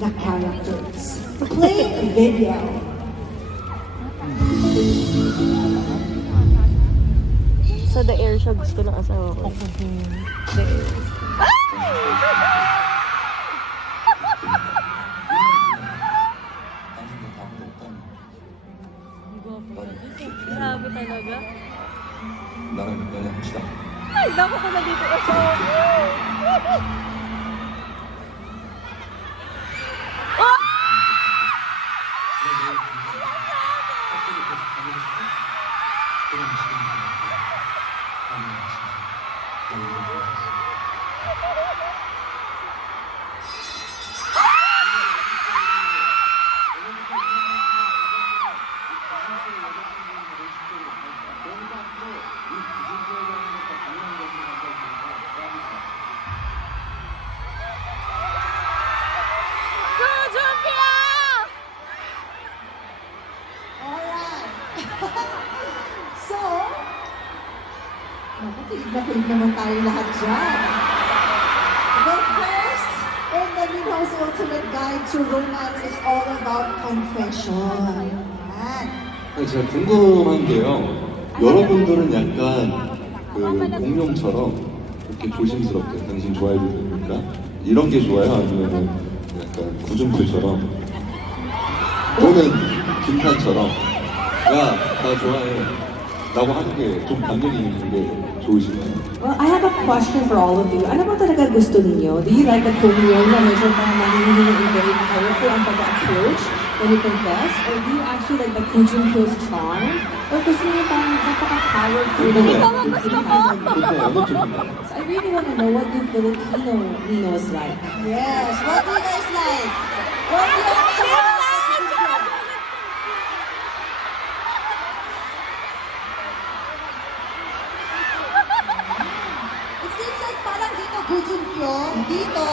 the characters. Play video. Sa The Air siya gusto ng asawa ko. The Air. Grabe talaga. 나랑 연애합시다. Ay, dapat ko na dito asawa ko. Alright. So, nakikinig naman tayo lahat dyan. But first, in the Minho's Ultimate Guide to Romance is all about confession. Yan. 제가 궁금한 게요. 여러분들은 약간 그 공룡처럼 이렇게 조심스럽게 당신 좋아해도 됩니까? 이런 게 좋아요? 아니면 약간 구준표처럼 또는 김탄처럼 야, 나 좋아해 라고 하는 게 좀 반응이 있는 게 좋으신가요? Well, I have a question for all of you. Ano ba talaga gusto ninyo? Do you like the kumyo na medyo parang manginginig and very powerful ang pag-approach when you confess? Or do you actually like the Kujunpyo's charm? Or gusto niyo parang napaka-powerful na 보통 어느 쪽인가요? So I really want to know what you Filipino Ninos like. Yes. What do you guys like? What do you like? It seems like parang dito Gujunpyo, dito